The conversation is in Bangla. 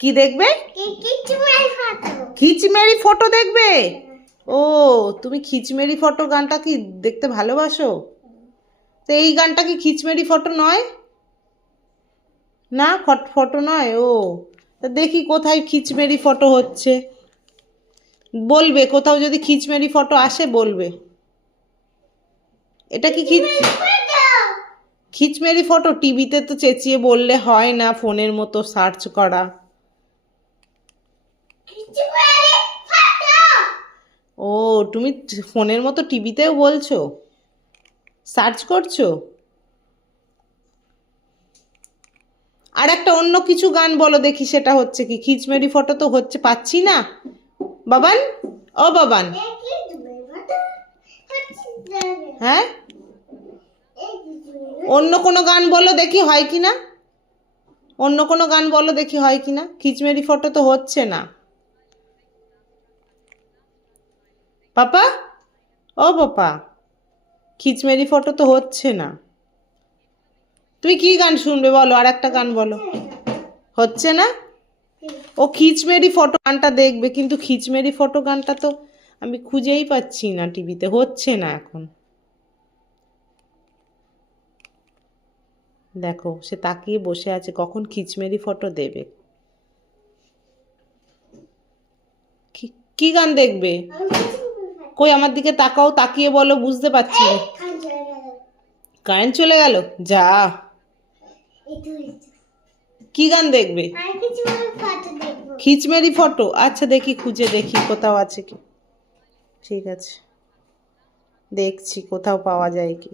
কি দেখবে? খিচমেরি ফটো দেখবে? ও, তুমি খিচমেরি ফটো গানটা কি দেখতে ভালোবাসো? তো এই গানটা কি খিচমেরি ফটো নয়? না, ফটো নয়। ও, তা দেখি কোথায় খিচমেরি ফটো হচ্ছে। বলবে কোথাও যদি খিচমেরি ফটো আসে, বলবে। এটা কি খিচমেরি ফটো? টিভিতে তো চেঁচিয়ে বললে হয় না, ফোনের মতো সার্চ করা। ও, তুমি ফোনের মতো টিভিতেও বলছো, সার্চ করছো। আর একটা অন্য কিছু গান বলো দেখি, সেটা হচ্ছে কি? খিচমেরি ফটো তো হচ্ছে, পাচ্ছি না। বাবান, ও বাবান। হ্যাঁ, অন্য কোনো গান বলো দেখি হয় কি না। অন্য কোনো গান বলো দেখি হয় কি না। খিচমেরি ফটো তো হচ্ছে না। পাপা, ও পাপা, খিচমেরি ফটো তো হচ্ছে না। তুমি কি গান শুনবে বলো, আর একটা গান বলো। হচ্ছে না? ও খিচমেরি ফটো গানটা দেখবে, কিন্তু খিচমেরি ফটো গানটা তো আমি খুঁজেই পাচ্ছি না টিভিতে, হচ্ছে না এখন। দেখো, সে তাকিয়ে বসে আছে, কখন খিচমেরি ফটো দেবে। কি গান দেখবে? কই আমার দিকে তাকাও, তাকিয়ে বলো, বুঝতে পারছি না। কারেন্ট চলে গেল? যা, কি গান দেখবে? খিচমেরি ফটো? আচ্ছা, দেখি, খুঁজে দেখি কোথাও আছে কি। ঠিক আছে, দেখছি কোথাও পাওয়া যায় কি।